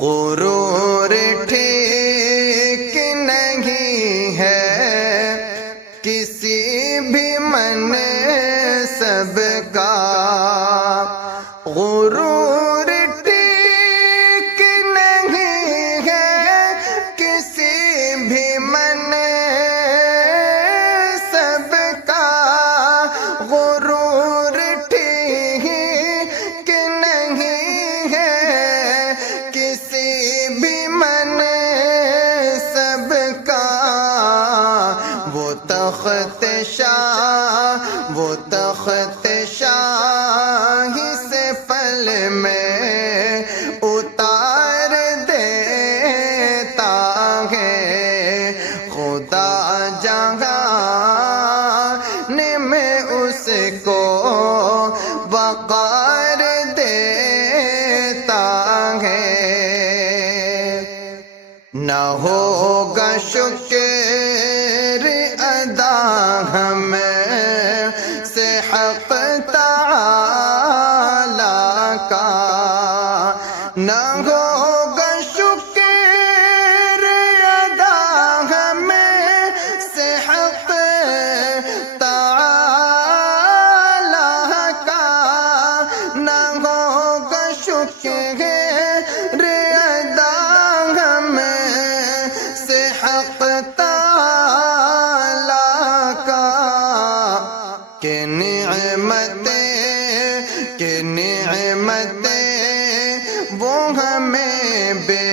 غرور ٹھیک نہیں ہے کسی بھی منصب کا، غرور ٹھیک نہیں ہے کسی بھی منصب کا، غرور ٹھیک نہیں ہے کسی بھی منصب کا، وہ تخت شاہی سے پل میں اتار دیتا ہے، خدا جہان میں اس کو وقار دیتا ہے۔ نہ ہوگا شکر ادا ہمیں سے حق تعالی کا، نہ ہوگا شکر ادا ہمیں سے حق تعالی کا، نہ ہوگا شکر ادا ہمیں سے حق تعالی کا، کہ نعمتیں وہ ہمیں بے